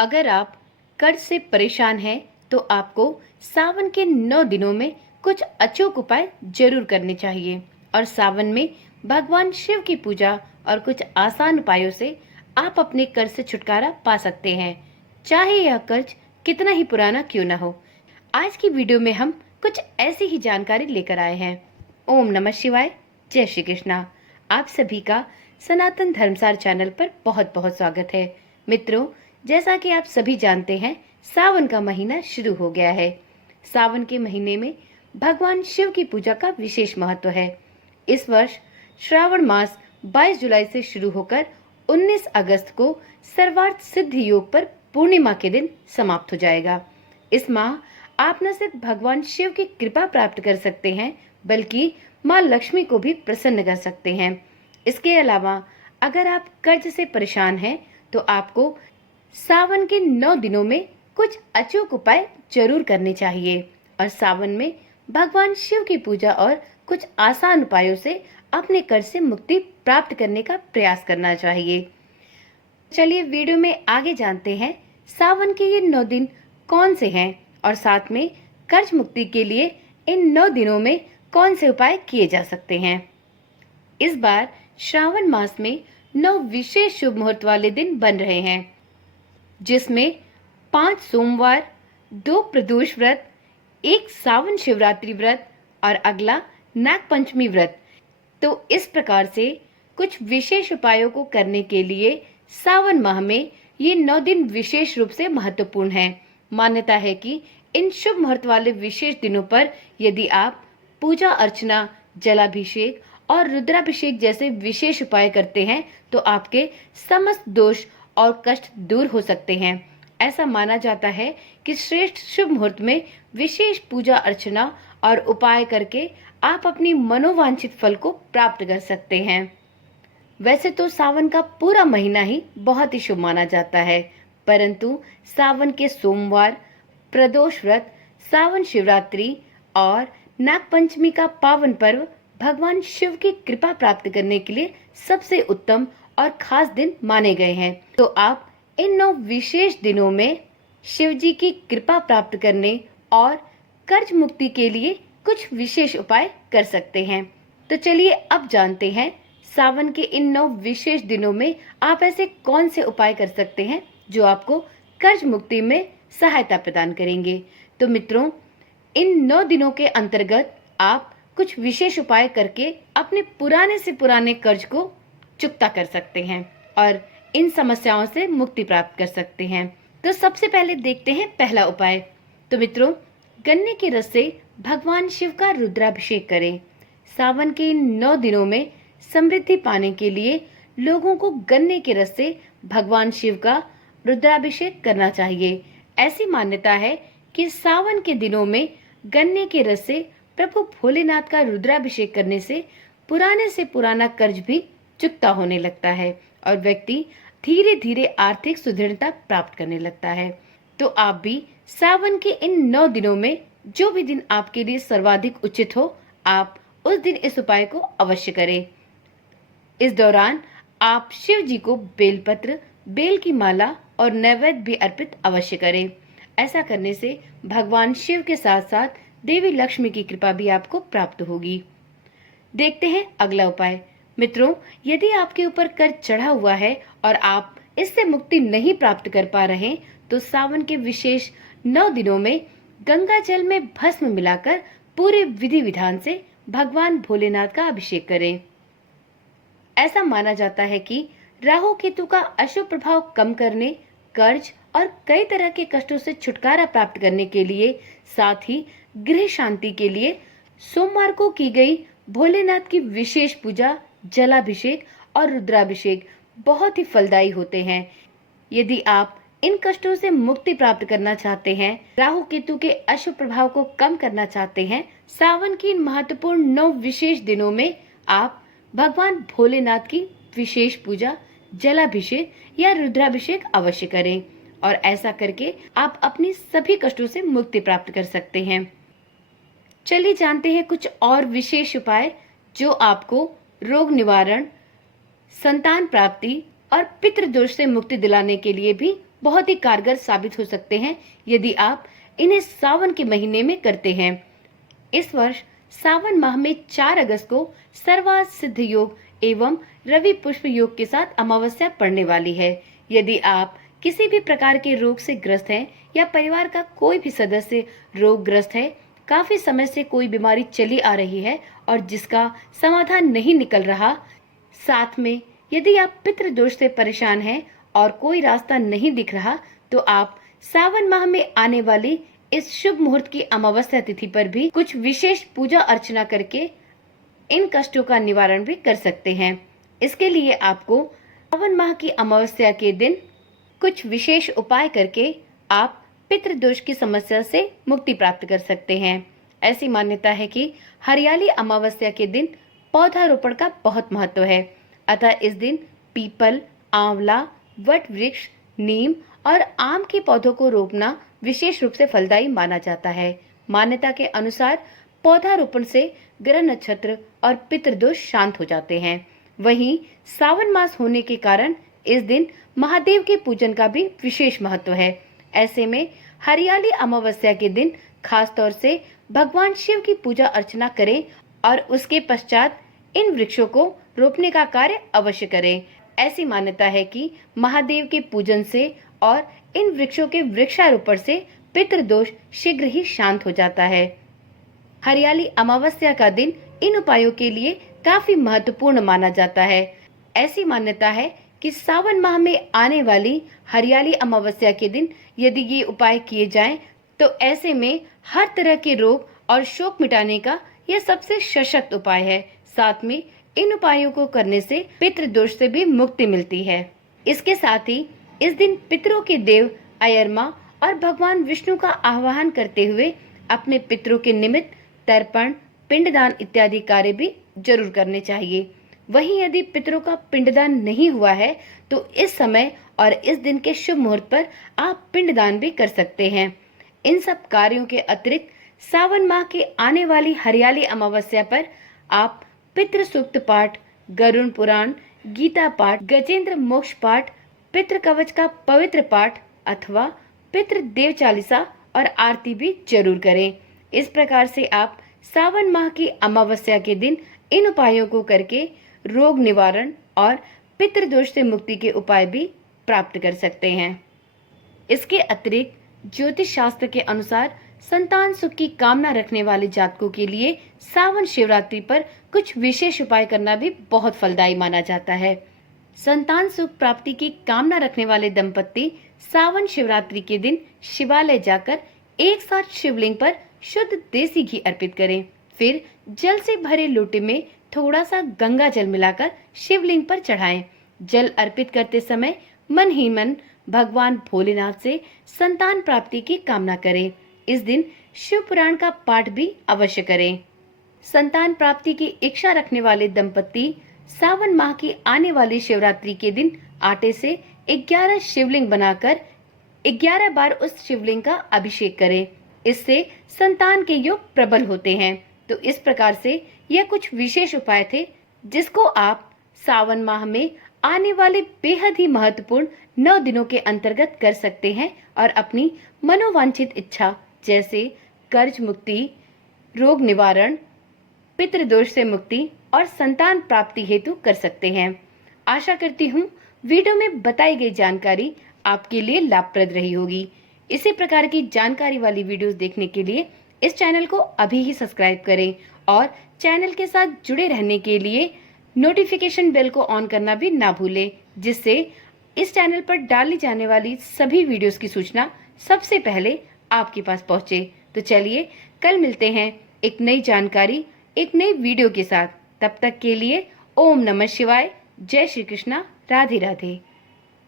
अगर आप कर्ज से परेशान हैं तो आपको सावन के 9 दिनों में कुछ अचूक उपाय जरूर करने चाहिए और सावन में भगवान शिव की पूजा और कुछ आसान उपायों से आप अपने कर्ज से छुटकारा पा सकते हैं, चाहे यह कर्ज कितना ही पुराना क्यों ना हो। आज की वीडियो में हम कुछ ऐसी ही जानकारी लेकर आए हैं। ओम नमः शिवाय, जय श्री कृष्णा। आप सभी का सनातन धर्मसार चैनल पर बहुत बहुत स्वागत है। मित्रों, जैसा कि आप सभी जानते हैं, सावन का महीना शुरू हो गया है। सावन के महीने में भगवान शिव की पूजा का विशेष महत्व है। इस वर्ष श्रावण मास 22 जुलाई से शुरू होकर 19 अगस्त को सर्वार्थ सिद्धि योग पर पूर्णिमा के दिन समाप्त हो जाएगा। इस माह आप न सिर्फ भगवान शिव की कृपा प्राप्त कर सकते हैं, बल्कि माँ लक्ष्मी को भी प्रसन्न कर सकते हैं। इसके अलावा अगर आप कर्ज से परेशान हैं, तो आपको सावन के 9 दिनों में कुछ अचूक उपाय जरूर करने चाहिए और सावन में भगवान शिव की पूजा और कुछ आसान उपायों से अपने कर्ज से मुक्ति प्राप्त करने का प्रयास करना चाहिए। चलिए वीडियो में आगे जानते हैं सावन के ये 9 दिन कौन से हैं और साथ में कर्ज मुक्ति के लिए इन 9 दिनों में कौन से उपाय किए जा सकते हैं। इस बार श्रावण मास में 9 विशेष शुभ मुहूर्त वाले दिन बन रहे हैं, जिसमें 5 सोमवार, 2 प्रदोष व्रत, 1 सावन शिवरात्रि व्रत और अगला नाग पंचमी व्रत। तो इस प्रकार से कुछ विशेष उपायों को करने के लिए सावन माह में ये 9 दिन विशेष रूप से महत्वपूर्ण हैं। मान्यता है कि इन शुभ मुहूर्त वाले विशेष दिनों पर यदि आप पूजा अर्चना, जलाभिषेक और रुद्राभिषेक जैसे विशेष उपाय करते हैं तो आपके समस्त दोष और कष्ट दूर हो सकते हैं। ऐसा माना जाता है कि श्रेष्ठ शुभ मुहूर्त में विशेष पूजा अर्चना और उपाय करके आप अपनी मनोवांछित फल को प्राप्त कर सकते हैं। वैसे तो सावन का पूरा महीना ही बहुत ही शुभ माना जाता है, परंतु सावन के सोमवार, प्रदोष व्रत, सावन शिवरात्रि और नाग पंचमी का पावन पर्व भगवान शिव की कृपा प्राप्त करने के लिए सबसे उत्तम और खास दिन माने गए हैं। तो आप इन 9 विशेष दिनों में शिव जी की कृपा प्राप्त करने और कर्ज मुक्ति के लिए कुछ विशेष उपाय कर सकते हैं। तो चलिए अब जानते हैं सावन के इन 9 विशेष दिनों में आप ऐसे कौन से उपाय कर सकते हैं जो आपको कर्ज मुक्ति में सहायता प्रदान करेंगे। तो मित्रों, इन 9 दिनों के अंतर्गत आप कुछ विशेष उपाय करके अपने पुराने से पुराने कर्ज को चुकता कर सकते हैं और इन समस्याओं से मुक्ति प्राप्त कर सकते हैं। तो सबसे पहले देखते हैं पहला उपाय। तो मित्रों, गन्ने के रस से भगवान शिव का रुद्राभिषेक करें। सावन के इन 9 दिनों में समृद्धि पाने के लिए लोगों को गन्ने के रस से भगवान शिव का रुद्राभिषेक करना चाहिए। ऐसी मान्यता है कि सावन के दिनों में गन्ने के रस से प्रभु भोलेनाथ का रुद्राभिषेक करने से पुराने से पुराना कर्ज भी चुकता होने लगता है और व्यक्ति धीरे धीरे आर्थिक सुदृढ़ता प्राप्त करने लगता है। तो आप भी सावन के इन 9 दिनों में जो भी दिन आपके लिए सर्वाधिक उचित हो, आप उस दिन इस उपाय को अवश्य करें। इस दौरान आप शिव जी को बेलपत्र, बेल की माला और नैवेद्य भी अर्पित अवश्य करें। ऐसा करने से भगवान शिव के साथ साथ देवी लक्ष्मी की कृपा भी आपको प्राप्त होगी। देखते हैं अगला उपाय। मित्रों, यदि आपके ऊपर कर्ज चढ़ा हुआ है और आप इससे मुक्ति नहीं प्राप्त कर पा रहे, तो सावन के विशेष 9 दिनों में गंगा जल में भस्म मिलाकर पूरे विधि विधान से भगवान भोलेनाथ का अभिषेक करें। ऐसा माना जाता है कि राहु केतु का अशुभ प्रभाव कम करने, कर्ज और कई तरह के कष्टों से छुटकारा प्राप्त करने के लिए, साथ ही गृह शांति के लिए सोमवार को की गई भोलेनाथ की विशेष पूजा, जलाभिषेक और रुद्राभिषेक बहुत ही फलदायी होते हैं। यदि आप इन कष्टों से मुक्ति प्राप्त करना चाहते हैं, राहु केतु के अशुभ प्रभाव को कम करना चाहते हैं, सावन की इन महत्वपूर्ण 9 विशेष दिनों में आप भगवान भोलेनाथ की विशेष पूजा, जलाभिषेक या रुद्राभिषेक अवश्य करें और ऐसा करके आप अपनी सभी कष्टों से मुक्ति प्राप्त कर सकते हैं। चलिए जानते हैं कुछ और विशेष उपाय जो आपको रोग निवारण, संतान प्राप्ति और पितृदोष से मुक्ति दिलाने के लिए भी बहुत ही कारगर साबित हो सकते हैं यदि आप इन्हें सावन के महीने में करते हैं। इस वर्ष सावन माह में 4 अगस्त को सर्वार्थ सिद्ध योग एवं रवि पुष्प योग के साथ अमावस्या पड़ने वाली है। यदि आप किसी भी प्रकार के रोग से ग्रस्त हैं या परिवार का कोई भी सदस्य रोगग्रस्त है, काफी समय से कोई बीमारी चली आ रही है और जिसका समाधान नहीं निकल रहा, साथ में यदि आप पितृदोष से परेशान हैं और कोई रास्ता नहीं दिख रहा, तो आप सावन माह में आने वाली इस शुभ मुहूर्त की अमावस्या तिथि पर भी कुछ विशेष पूजा अर्चना करके इन कष्टों का निवारण भी कर सकते हैं। इसके लिए आपको सावन माह की अमावस्या के दिन कुछ विशेष उपाय करके आप पितृदोष की समस्या से मुक्ति प्राप्त कर सकते हैं। ऐसी मान्यता है कि हरियाली अमावस्या के दिन पौधारोपण का बहुत महत्व है, अतः इस दिन पीपल, आंवला, वट वृक्ष, नीम और आम के पौधों को रोपना विशेष रूप से फलदायी माना जाता है। मान्यता के अनुसार पौधारोपण से ग्रह नक्षत्र और पितृदोष शांत हो जाते हैं। वहीं सावन मास होने के कारण इस दिन महादेव के पूजन का भी विशेष महत्व है। ऐसे में हरियाली अमावस्या के दिन खास तौर से भगवान शिव की पूजा अर्चना करें और उसके पश्चात इन वृक्षों को रोपने का कार्य अवश्य करें। ऐसी मान्यता है कि महादेव के पूजन से और इन वृक्षों के वृक्षारोपण से पितृदोष शीघ्र ही शांत हो जाता है। हरियाली अमावस्या का दिन इन उपायों के लिए काफी महत्वपूर्ण माना जाता है। ऐसी मान्यता है कि सावन माह में आने वाली हरियाली अमावस्या के दिन यदि ये उपाय किए जाएं, तो ऐसे में हर तरह के रोग और शोक मिटाने का यह सबसे सशक्त उपाय है। साथ में इन उपायों को करने से पितृदोष से भी मुक्ति मिलती है। इसके साथ ही इस दिन पितरों के देव अयरमा और भगवान विष्णु का आह्वान करते हुए अपने पितरों के निमित्त तर्पण, पिंडदान इत्यादि कार्य भी जरूर करने चाहिए। वहीं यदि पितरों का पिंडदान नहीं हुआ है, तो इस समय और इस दिन के शुभ मुहूर्त पर आप पिंडदान भी कर सकते हैं। इन सब कार्यों के अतिरिक्त सावन माह के आने वाली हरियाली अमावस्या पर आप पितृ सूक्त पाठ, गरुड़ पुराण, गीता पाठ, गजेंद्र मोक्ष पाठ, पितृ कवच का पवित्र पाठ अथवा पितृ देव चालीसा और आरती भी जरूर करें। इस प्रकार से आप सावन माह की अमावस्या के दिन इन उपायों को करके रोग निवारण और पितृदोष से मुक्ति के उपाय भी प्राप्त कर सकते हैं। इसके अतिरिक्त ज्योतिष शास्त्र के अनुसार संतान सुख की कामना रखने वाले जातकों के लिए सावन शिवरात्रि पर कुछ विशेष उपाय करना भी बहुत फलदायी माना जाता है। संतान सुख प्राप्ति की कामना रखने वाले दंपत्ति सावन शिवरात्रि के दिन शिवालय जाकर एक साथ शिवलिंग पर शुद्ध देसी घी अर्पित करें। फिर जल से भरे लोटे में थोड़ा सा गंगा जल मिलाकर शिवलिंग पर चढ़ाएं। जल अर्पित करते समय मन ही मन भगवान भोलेनाथ से संतान प्राप्ति की कामना करें। इस दिन शिव पुराण का पाठ भी अवश्य करें। संतान प्राप्ति की इच्छा रखने वाले दंपत्ति सावन माह की आने वाली शिवरात्रि के दिन आटे से 11 शिवलिंग बनाकर 11 बार उस शिवलिंग का अभिषेक करें। इससे संतान के योग प्रबल होते हैं। तो इस प्रकार से यह कुछ विशेष उपाय थे जिसको आप सावन माह में आने वाले बेहद ही महत्वपूर्ण 9 दिनों के अंतर्गत कर सकते हैं और अपनी मनोवांछित इच्छा जैसे कर्ज मुक्ति, रोग निवारण, पितृदोष से मुक्ति और संतान प्राप्ति हेतु कर सकते हैं। आशा करती हूँ वीडियो में बताई गई जानकारी आपके लिए लाभप्रद रही होगी। इसी प्रकार की जानकारी वाली वीडियोस देखने के लिए इस चैनल को अभी ही सब्सक्राइब करें और चैनल के साथ जुड़े रहने के लिए नोटिफिकेशन बेल को ऑन करना भी ना भूलें, जिससे इस चैनल पर डाली जाने वाली सभी वीडियोस की सूचना सबसे पहले आपके पास पहुंचे। तो चलिए कल मिलते हैं एक नई जानकारी, एक नई वीडियो के साथ। तब तक के लिए ओम नमः शिवाय, जय श्री कृष्णा, राधे राधे।